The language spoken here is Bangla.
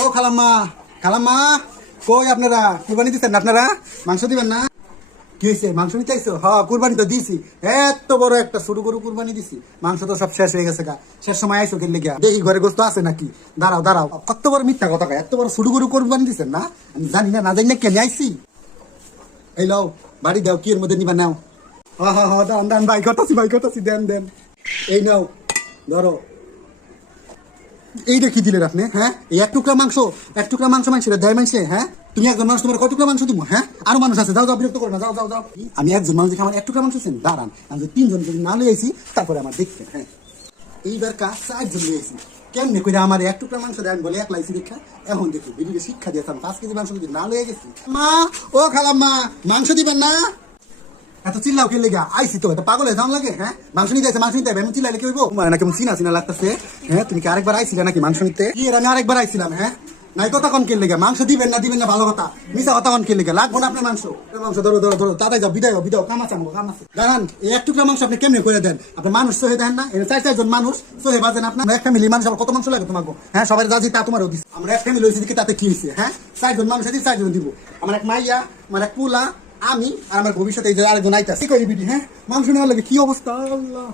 ও খালাম্মা, খালাম্মা, কই আপনারা কুরবানি দিচ্ছেন না? আপনারা মাংস দিবেন না? কি হয়েছে, মাংস নিতে আইছো? হ্যাঁ, কুরবানি তো দিছি। এত বড় একটা ছোট গরু কুরবানি দিছি, মাংস তো সব শেষ হয়ে গেছে গা। শেষ সময় আইসো কেন লেগে? দেখি ঘরে গোস্ত আছে নাকি। দাঁড়াও দাঁড়াও, কত বড় মিথ্যা কথা কয়। এত বড় ছোট গরু কুরবানি দিচ্ছেন না? আমি জানি না, না জানি না কেন আইছি। এই লও, বাড়ি দাও, কি এর মধ্যে নিবা নাও। হ্যাঁ হ্যাঁ হ্যাঁ, দান দান, ভাই করতাছি, দেন দেন। এই নাও, ধরো। এইটা কি দিলেন আপনি? হ্যাঁ, এই এক টুকরা মাংস, এক টুকরা মাংস মাংসের দেয় মাংসে? হ্যাঁ, তুমি একজন মানুষ, তোমার কয় টুকরা মাংস দিব? হ্যাঁ, আরো মানুষ আছে, যাও যাও, বিরক্ত করো না, যাও যাও যাও। আমি একজন মানুষ দেখে আমার এক টুকরা মাংস দিচ্ছেন? দাঁড়ান, আমি যদি তিনজন যদি না লই আইছি তারপরে আমার দেখতেন। হ্যাঁ, এইবার কাজ চারজন লই আইছি, কেমনে করে আমার এক টুকরা মাংস দেন বলে এক লাইছি দেখা। এখন দেখি ভিডিওতে শিক্ষা দিয়েছিলাম, 5 কেজি মাংস যদি না লয়ে গেছি। মা, ও খালাম্মা, মাংস দিবেন না? এত চিল্লাও কে লেগে? আইসি তো, এটা পাগল হয়ে যাওয়া লাগে। হ্যাঁ, মাংস নিতে আছে, মাংস নিতে হবে, এমন চিল্লাইলে কি হইব? মানে না, কেমন চিনা চিনা লাগতেছে। হ্যাঁ, তুমি কি আরেকবার আইছিলে নাকি মাংস নিতে? কি এর, আমি আরেকবার আইছিলাম। হ্যাঁ, নাই কথা কোন কে লেগে? মাংস দিবেন না ভালো কথা, মিশা কথা কোন কে লেগে? লাগবো না আপনার মাংস? মাংস ধরো ধরো ধরো, তাড়াতাড়ি যাও, বিদায় বিদায়, কাম আছে আমাকে, কাম আছে। দাঁড়ান, এই এক টুকরা মাংস আপনি কেমনে করে দেন? আপনি মানুষ সহে দেন না? এর চারজন মানুষ সহে বাজেন আপনার। এক ফ্যামিলি মানুষ, আবার কত মাংস লাগে তোমাকে? হ্যাঁ, সবাই রাজি তা তোমারও দিচ্ছে। আমরা এক ফ্যামিলি হয়েছি দিকে, তাতে কি হয়েছে? হ্যাঁ, চারজন মানুষ আছে, চারজন দিব। আমার এক মাইয়া, আমার এক পুলা, আমি আর আমার ভবিষ্যতে এই যে আরেকজন আইতাছে। কি করি বিডি? হ্যাঁ, মাংস নেওয়ার লাগে কি অবস্থা, আল্লাহ।